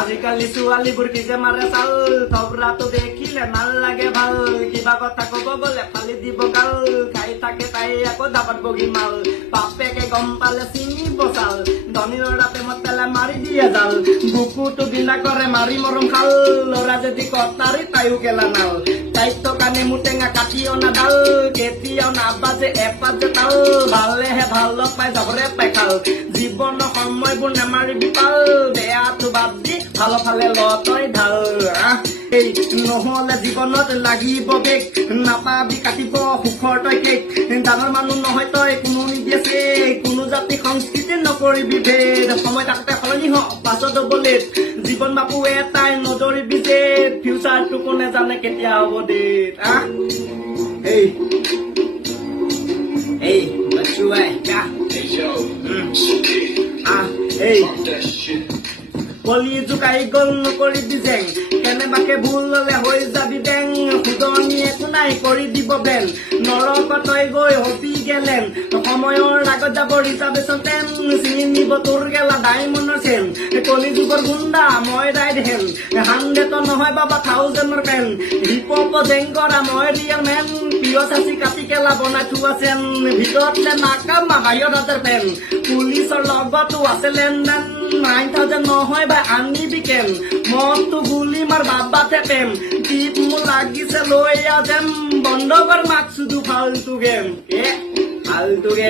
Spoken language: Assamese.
আজিকালি ছোৱালীবোৰ কি যে মাৰে চাল, থবৰাটো দেখিলে নাল লাগে ভাল, কিবা কথা কব গলে ফালি দিব গাল, খাই থাকে তাই আকৌ দাবাত বগী মাল, বাপেকে গম পালে চিঙিব চাল, ধনী ল'ৰা প্ৰেমত পেলাই মাৰি দিয়ে জাল, বুকুটো বিনা কৰে মাৰি মৰম খাল, ল'ৰা যদি কটাৰী তাইও গেলা নাল, দায়িত্ব কানে মুটেঙা কাটি অনা ডাল, কেতিয়াও নাবাজে এপাত যে তাল, ভালেহে ভাল পাই যাবৰে পেকাল, জীৱনৰ সময়বোৰ নেমাৰিবি পাল, বেয়াটো বাদ দি ভালো ফালে ল তই ঢাল, এই নহলে জীৱনত লাগিব বেগ, নাপাবি কাটিব সুখৰ তই কেক, ডাঙৰ মানুহ নহয় তই কোনো নিদিয়ে চেক, কোনো জাতি সংস্কৃতি নকৰিবি ভেদ, সময় থাকোতে সলনি হ পাছত হ'ব লেট, জীৱন বাপু এটাই নদৰিবি জেদ, ফিউচাৰটো কোনে জানে কেতিয়া হ'ব ডেট, এই এই বাচুৱাই কা এই কলি জোকাই গল নকৰিবি জেং, কেনেবাকে ভুল ললে হৈ যাবি বেং, সুদনি একো নাই কৰি দিব বেন, নৰক তই গৈ হপি গেলেন, সময়ৰ আগত যাব ৰিজাৰ্ভেশ্যন ট্ৰেইন, চিনি নিব তোৰ গেলা ডায়মণ্ডৰ চেন, কলি যুগৰ গুণ্ডা মই ৰাইড হেন, 100 নহয় বাবা 1000ৰ পেন, হিপপ জেং কৰা মই ৰিয়েল মেন, প্ৰিয় চাচি কাটি কেলা বনাই থোৱা চেন, ভিতৰত নাকাম বাহিৰত হাজাৰ পেন, পুলিচৰ লগতো আছে লেনদেন, 9000 নহয় বা আনিবি কেন, মনটো গুলি মাৰ বাবাতে পেম, টিপ মোৰ লাগিছে লৈ যেন, বন্ধ কৰ মাক শুধু ফালতু গেম, ফালতু গেম।